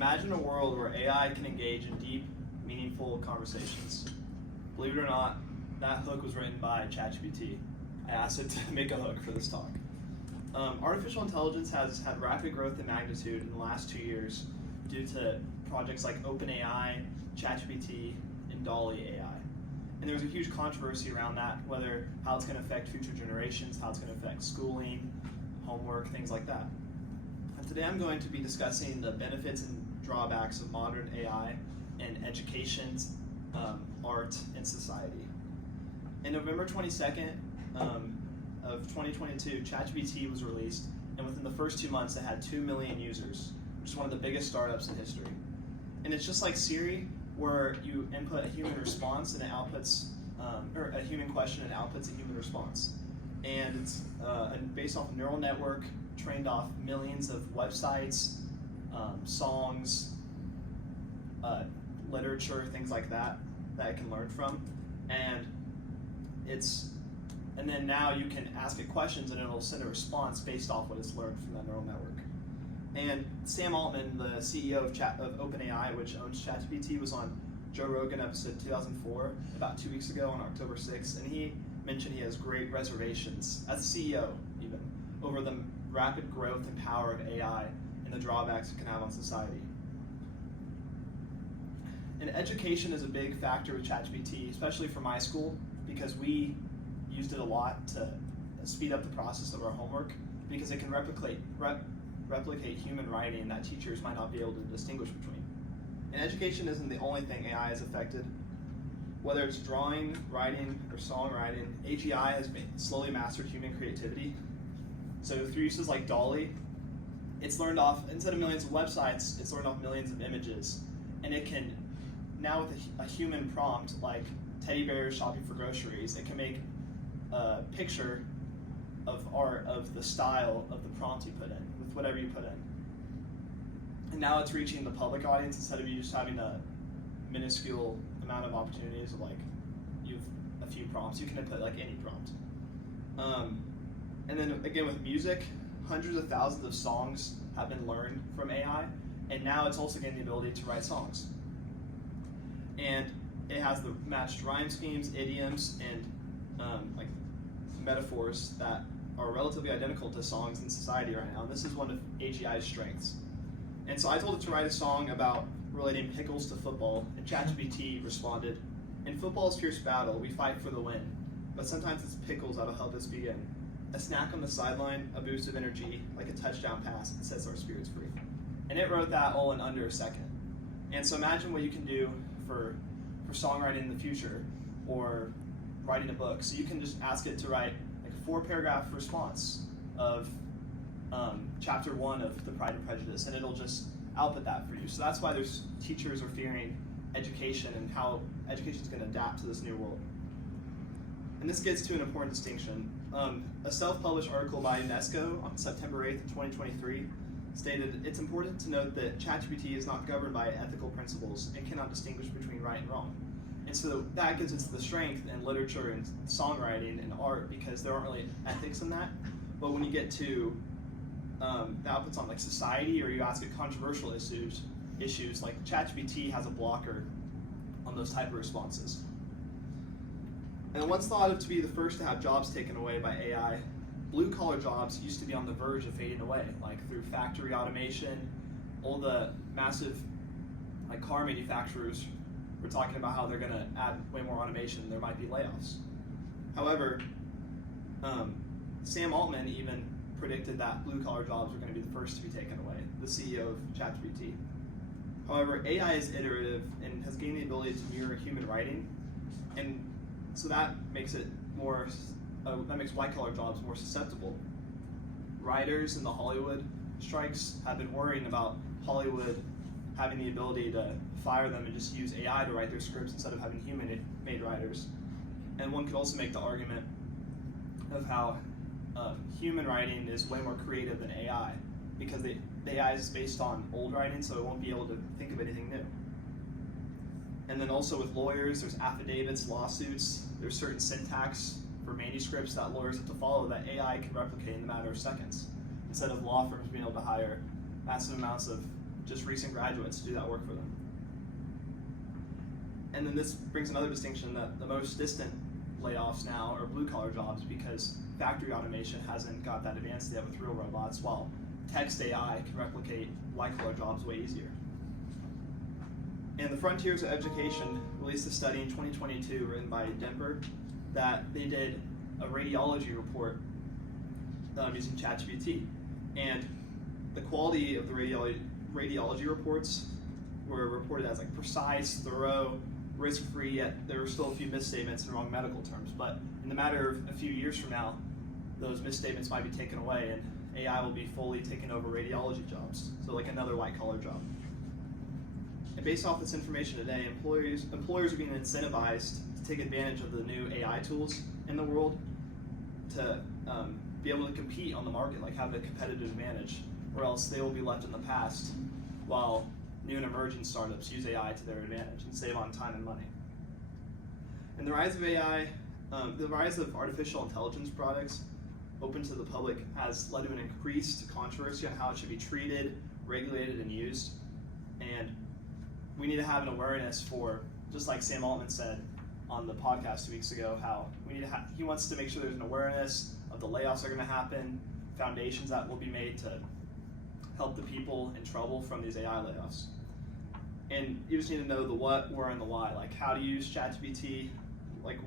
Imagine a world where AI can engage in deep, meaningful conversations. Believe it or not, that hook was written by ChatGPT. I asked it to make a hook for this talk. Artificial intelligence has had rapid growth in magnitude in the last 2 years due to projects like OpenAI, ChatGPT, and DALL-E AI. And there's a huge controversy around that, whether how it's going to affect future generations, how it's going to affect schooling, homework, things like that. And today I'm going to be discussing the benefits and drawbacks of modern AI in education, art, and society. In November 22nd of 2022, ChatGPT was released, and within the first 2 months it had 2 million users, which is one of the biggest startups in history. And it's just like Siri, where you input a human response and it outputs, or a human question and outputs a human response. And it's based off a neural network trained off millions of websites, songs, literature, things like that it can learn from. And then now you can ask it questions and it'll send a response based off what it's learned from that neural network. And Sam Altman, the CEO of OpenAI, which owns ChatGPT, was on Joe Rogan episode 2004 about 2 weeks ago on October 6th, and he mentioned he has great reservations, as CEO even, over the rapid growth and power of AI and the drawbacks it can have on society. And education is a big factor with ChatGPT, especially for my school, because we used it a lot to speed up the process of our homework, because it can replicate human writing that teachers might not be able to distinguish between. And education isn't the only thing AI has affected. Whether it's drawing, writing, or songwriting, AGI has slowly mastered human creativity. So through uses like DALL-E, it's learned off, instead of millions of websites, it's learned off millions of images. And it can, now with a human prompt, like teddy bears shopping for groceries, it can make a picture of art of the style of the prompt you put in, with whatever you put in. And now it's reaching the public audience instead of you just having a minuscule amount of opportunities of like, you have a few prompts, you can input like any prompt. And then again with music, hundreds of thousands of songs have been learned from AI, and now it's also getting the ability to write songs. And it has the matched rhyme schemes, idioms, and like metaphors that are relatively identical to songs in society right now. And this is one of AGI's strengths. And so I told it to write a song about relating pickles to football, and ChatGPT responded, "In football's fierce battle, we fight for the win, but sometimes it's pickles that'll help us begin. A snack on the sideline, a boost of energy, like a touchdown pass that sets our spirits free." And it wrote that all in under a second. And so imagine what you can do for songwriting in the future, or writing a book. So you can just ask it to write like a 4-paragraph response of chapter 1 of The Pride and Prejudice, and it'll just output that for you. So that's why there's teachers are fearing education and how education is going to adapt to this new world. And this gets to an important distinction. A self-published article by UNESCO on September 8th, 2023 stated, "It's important to note that ChatGPT is not governed by ethical principles and cannot distinguish between right and wrong." And so that gives us the strength in literature and songwriting and art, because there aren't really ethics in that. But when you get to the outputs on like society, or you ask it controversial issues like ChatGPT has a blocker on those type of responses. And once thought of to be the first to have jobs taken away by AI, blue-collar jobs used to be on the verge of fading away, like through factory automation. All the massive like car manufacturers were talking about how they're going to add way more automation and there might be layoffs. However, Sam Altman even predicted that blue-collar jobs were going to be the first to be taken away, the CEO of ChatGPT. However, AI is iterative and has gained the ability to mirror human writing, and so that makes it more, that makes white-collar jobs more susceptible. Writers in the Hollywood strikes have been worrying about Hollywood having the ability to fire them and just use AI to write their scripts instead of having human-made writers. And one could also make the argument of how human writing is way more creative than AI, because the AI is based on old writing, so it won't be able to think of anything new. And then also with lawyers, there's affidavits, lawsuits, there's certain syntax for manuscripts that lawyers have to follow that AI can replicate in a matter of seconds, instead of law firms being able to hire massive amounts of just recent graduates to do that work for them. And then this brings another distinction that the most distant layoffs now are blue-collar jobs, because factory automation hasn't got that advanced yet with real robots, while text AI can replicate white-collar jobs way easier. And the Frontiers of Education released a study in 2022 written by Demper that they did a radiology report using ChatGPT. And the quality of the radiology reports were reported as like precise, thorough, risk-free, yet there were still a few misstatements and wrong medical terms. But in the matter of a few years from now, those misstatements might be taken away and AI will be fully taking over radiology jobs, so like another white-collar job. And based off this information today, employers are being incentivized to take advantage of the new AI tools in the world to be able to compete on the market, like have a competitive advantage, or else they will be left in the past while new and emerging startups use AI to their advantage and save on time and money. And the rise of AI, the rise of artificial intelligence products open to the public has led to an increased controversy on how it should be treated, regulated, and used. And we need to have an awareness for, just like Sam Altman said on the podcast 2 weeks ago, how we need to he wants to make sure there's an awareness of the layoffs that are going to happen, foundations that will be made to help the people in trouble from these AI layoffs. And you just need to know the what, where, and the why, like how to use ChatGPT, like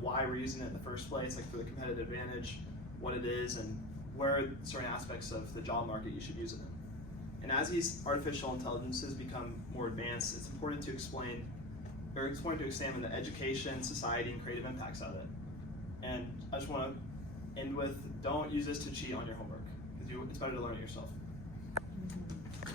why we're using it in the first place, like for the competitive advantage, what it is, and where certain aspects of the job market you should use it in. And as these artificial intelligences become more advanced, it's important to examine the education, society, and creative impacts of it. And I just want to end with, don't use this to cheat on your homework, because it's better to learn it yourself.